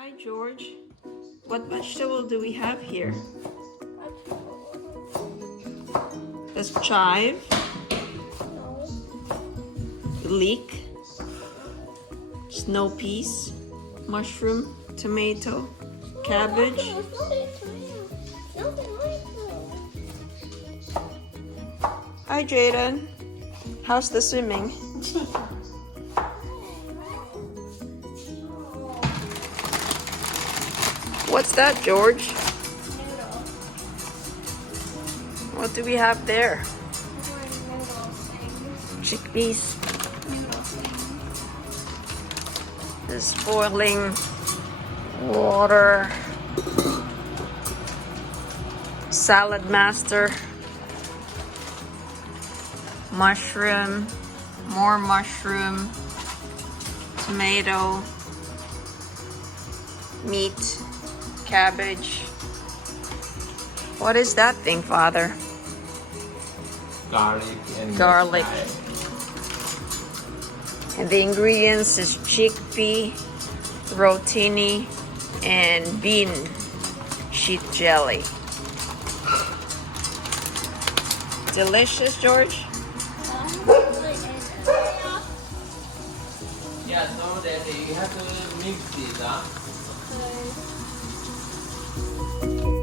Hi, George. What vegetable do we have here? That's chive, leek, snow peas, mushroom, tomato, cabbage. Hi, Jaden. How's the swimming? What's that, George? What do we have there? Chickpeas. This boiling water. Salad master. Mushroom. More mushroom. Tomato. Meat. Cabbage. What is that thing, Father? Garlic and Garlic. chive. And the ingredients is chickpea, rotini, and bean sheet jelly. Delicious, George? Yeah, so that you have to mix it, huh? Okay.